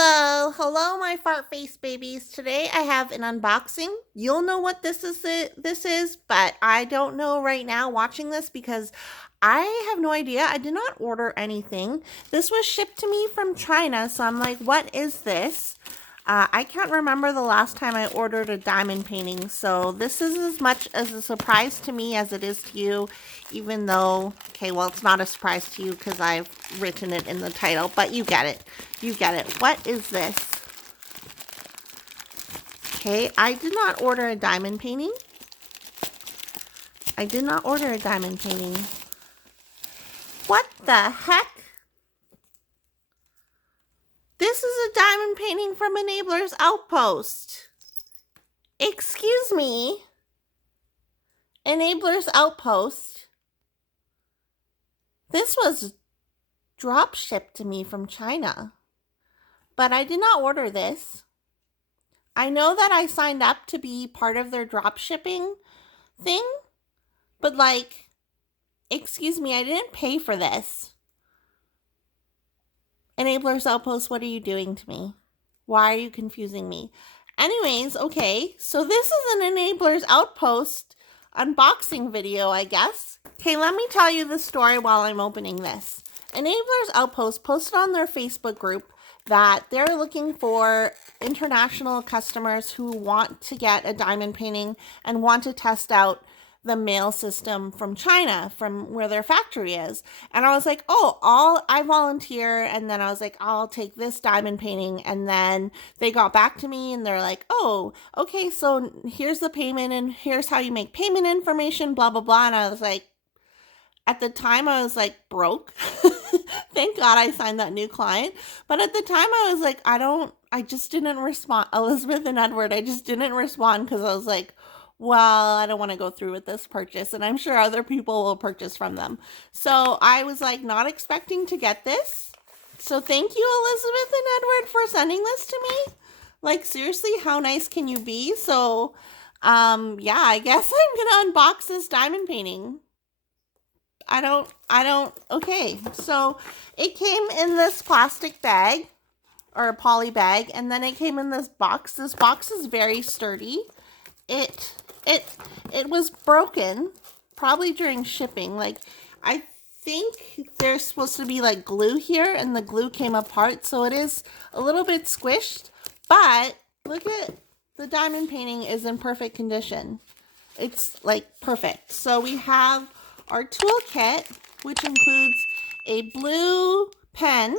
Hello, my fart face babies. Today I have an unboxing. You'll know what this is, but I don't know right now watching this because I have no idea. I did not order anything. This was shipped to me from China, so I'm like, what is this? I can't remember the last time I ordered a diamond painting, so this is as much as a surprise to me as it is to you, even though, okay, well, it's not a surprise to you because I've written it in the title, but you get it. You get it. What is this? Okay, I did not order a diamond painting. I did not order a diamond painting. What the heck? This is a diamond painting from Enabler's Outpost. Excuse me. Enabler's Outpost. This was drop shipped to me from China. But I did not order this. I know that I signed up to be part of their drop shipping thing. But like, excuse me, I didn't pay for this. Enabler's Outpost, what are you doing to me? Why are you confusing me? Anyways, okay, so this is an Enabler's Outpost unboxing video, I guess. Okay, let me tell you the story while I'm opening this. Enabler's Outpost posted on their Facebook group that they're looking for international customers who want to get a diamond painting and want to test out the mail system from China, from where their factory is. And I was like, oh, I volunteer. And then I was like, I'll take this diamond painting. And then they got back to me and they're like, oh, okay, so here's the payment and here's how you make payment information, blah, blah, blah. And I was like, at the time I was like broke. Thank God I signed that new client. But at the time I was like, I just didn't respond. Elizabeth and Edward, I just didn't respond because I was like, well, I don't want to go through with this purchase, and I'm sure other people will purchase from them. So I was like not expecting to get this. So thank you, Elizabeth and Edward, for sending this to me. Like, seriously, how nice can you be? So, yeah, I guess I'm gonna unbox this diamond painting. Okay. So it came in this plastic bag, or a poly bag, and then it came in this box. This box is very sturdy. It was broken probably during shipping. Like, I think there's supposed to be like glue here and the glue came apart, so it is a little bit squished, but look at the diamond painting is in perfect condition. It's like perfect. So we have our toolkit, which includes a blue pen,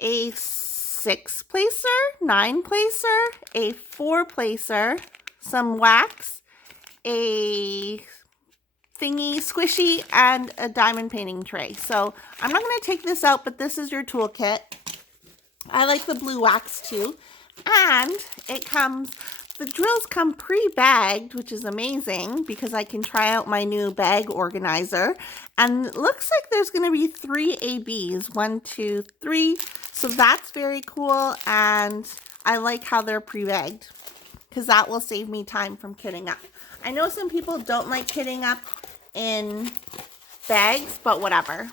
a 6-placer, 9-placer, a 4-placer, some wax, a thingy squishy, and a diamond painting tray. So I'm not going to take this out, but this is your toolkit. I like the blue wax too. And the drills come pre-bagged, which is amazing because I can try out my new bag organizer. And it looks like there's going to be 3 ABs, 1, 2, 3. So that's very cool. And I like how they're pre-bagged because that will save me time from kitting up. I know some people don't like kitting up in bags, but whatever.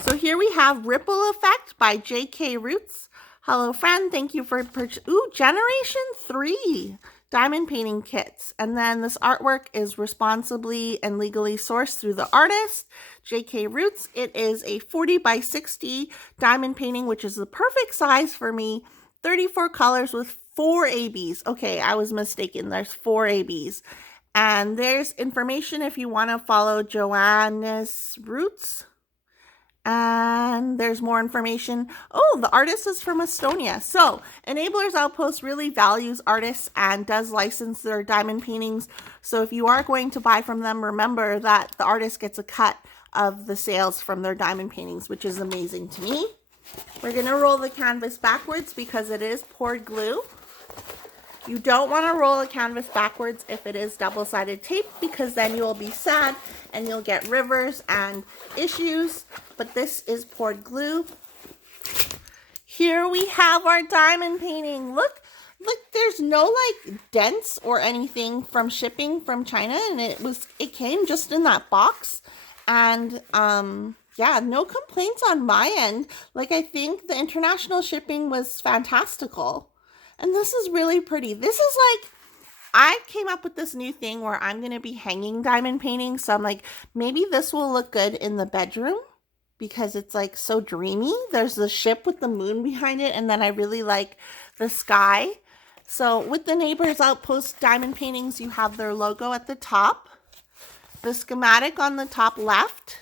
So here we have Ripple Effect by J.K. Roots. Hello, friend. Thank you for Generation 3 diamond painting kits. And then this artwork is responsibly and legally sourced through the artist, J.K. Roots. It is a 40 by 60 diamond painting, which is the perfect size for me. 34 colors with 4 ABs. Okay, I was mistaken. There's 4 ABs. And there's information if you want to follow Joanna's Roots. And there's more information. Oh, the artist is from Estonia. So Enabler's Outpost really values artists and does license their diamond paintings. So if you are going to buy from them, remember that the artist gets a cut of the sales from their diamond paintings, which is amazing to me. We're going to roll the canvas backwards because it is poured glue. You don't want to roll a canvas backwards if it is double-sided tape because then you will be sad and you'll get rivers and issues. But this is poured glue. Here we have our diamond painting. Look, there's no like dents or anything from shipping from China, and it came just in that box. And yeah, no complaints on my end. Like, I think the international shipping was fantastical. And this is really pretty. This is like, I came up with this new thing where I'm going to be hanging diamond paintings. So I'm like, maybe this will look good in the bedroom because it's like so dreamy. There's the ship with the moon behind it. And then I really like the sky. So with the Neighbors Outpost diamond paintings, you have their logo at the top, the schematic on the top left,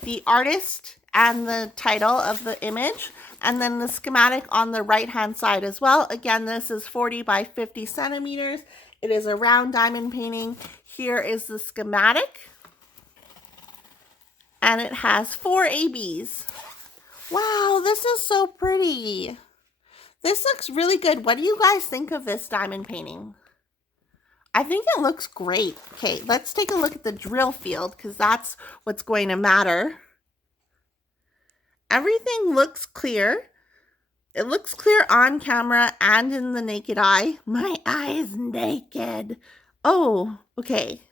the artist and the title of the image, and then the schematic on the right hand side as well. Again, this is 40 by 50 centimeters. It is a round diamond painting. Here is the schematic, and it has 4 ABs. Wow, this is so pretty. This looks really good. What do you guys think of this diamond painting? I think it looks great. Okay, let's take a look at the drill field because that's what's going to matter. Everything looks clear. It looks clear on camera and in the naked eye. My eye is naked. Oh, okay.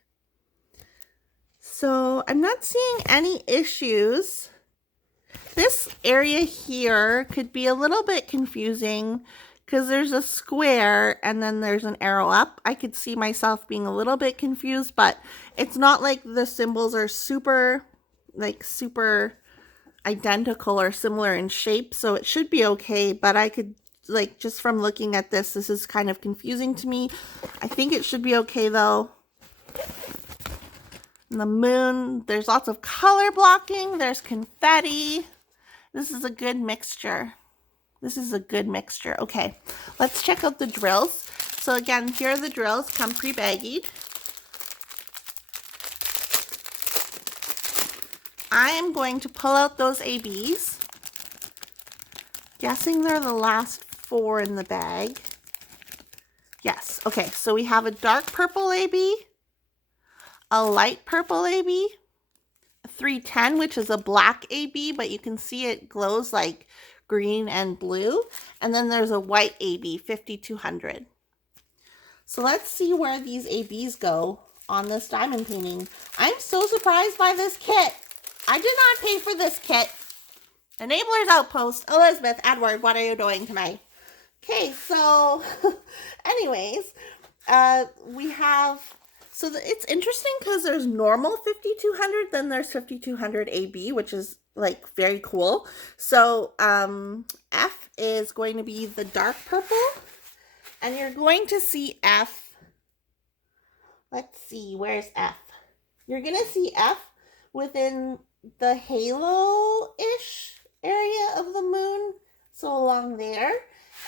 So I'm not seeing any issues. This area here could be a little bit confusing because there's a square and then there's an arrow up. I could see myself being a little bit confused, but it's not like the symbols are super identical or similar in shape, so it should be okay. But I could, like, just from looking at this is kind of confusing to me. I think it should be okay though. And the moon, there's lots of color blocking, there's confetti. This is a good mixture. This is a good mixture. Okay, let's check out the drills. So again, here are the drills, come pre-baggied. I am going to pull out those ABs. Guessing they're the last 4 in the bag. Yes, okay, so we have a dark purple AB, a light purple AB, a 310, which is a black AB, but you can see it glows like green and blue. And then there's a white AB, 5200. So let's see where these ABs go on this diamond painting. I'm so surprised by this kit. I did not pay for this kit. Enablers Outpost, Elizabeth, Edward, what are you doing to me? Okay, so anyways, we have, so it's interesting because there's normal 5200, then there's 5200 AB, which is like very cool. So F is going to be the dark purple, and you're going to see F. Let's see, where's F? You're going to see F within the halo-ish area of the moon, so along there.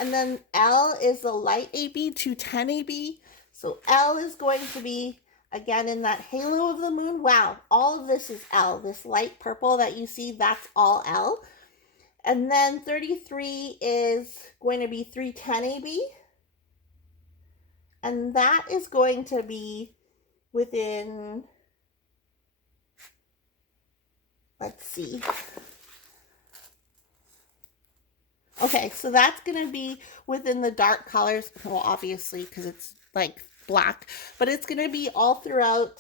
And then L is the light AB, 210 AB. So L is going to be, again, in that halo of the moon. Wow, all of this is L. This light purple that you see, that's all L. And then 33 is going to be 310 AB. And that is going to be within, let's see. Okay, so that's going to be within the dark colors. Well, obviously, because it's like black. But it's going to be all throughout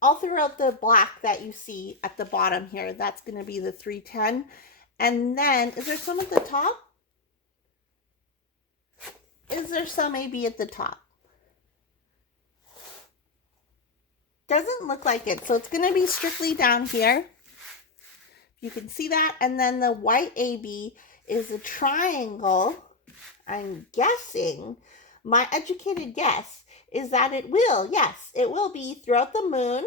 the black that you see at the bottom here. That's going to be the 310. And then, is there some at the top? Is there some AB at the top? Doesn't look like it. So it's going to be strictly down here. You can see that. And then the white AB is a triangle. I'm guessing, my educated guess is that it will, yes, it will be throughout the moon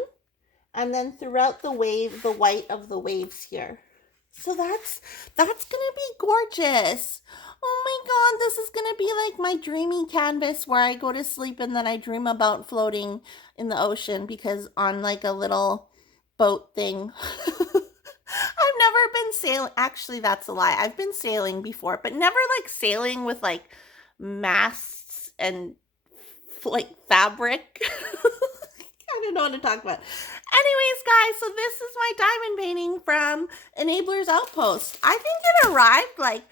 and then throughout the wave, the white of the waves here. So that's gonna be gorgeous. Oh my God, this is gonna be like my dreamy canvas where I go to sleep and then I dream about floating in the ocean because on like a little boat thing. I've never been sailing. Actually, that's a lie. I've been sailing before, but never like sailing with like masts and like fabric. I don't know what to talk about. Anyways, guys, so this is my diamond painting from Enablers Outpost. I think it arrived like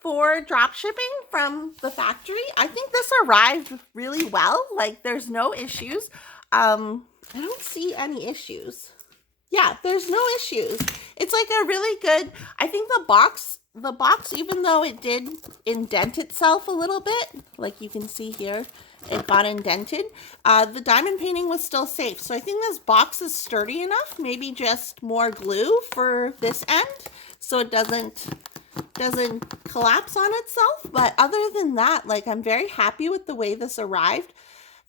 for drop shipping from the factory. I think this arrived really well. Like there's no issues. I don't see any issues. Yeah, there's no issues. It's like a really good, I think the box, even though it did indent itself a little bit, like you can see here, it got indented, the diamond painting was still safe. So I think this box is sturdy enough, maybe just more glue for this end so it doesn't collapse on itself. But other than that, like, I'm very happy with the way this arrived.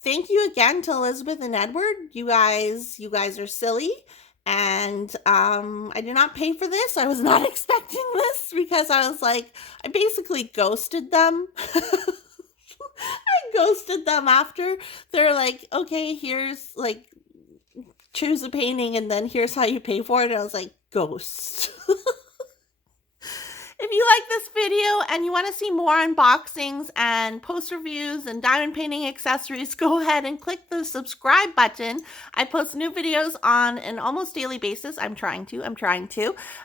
Thank you again to Elizabeth and Edward. You guys are silly. And I did not pay for this. I was not expecting this because I was like, I basically ghosted them. I ghosted them after. They're like, okay, here's like, choose a painting and then here's how you pay for it. And I was like, ghost. If you like this video and you want to see more unboxings and post reviews and diamond painting accessories, go ahead and click the subscribe button. I post new videos on an almost daily basis. I'm trying to. And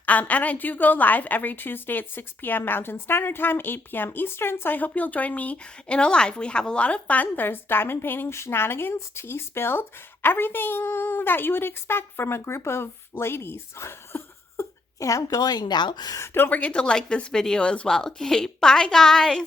I do go live every Tuesday at 6 p.m. Mountain Standard Time, 8 p.m. Eastern. So I hope you'll join me in a live. We have a lot of fun. There's diamond painting shenanigans, tea spilled, everything that you would expect from a group of ladies. Yeah, I'm going now. Don't forget to like this video as well. Okay, bye guys.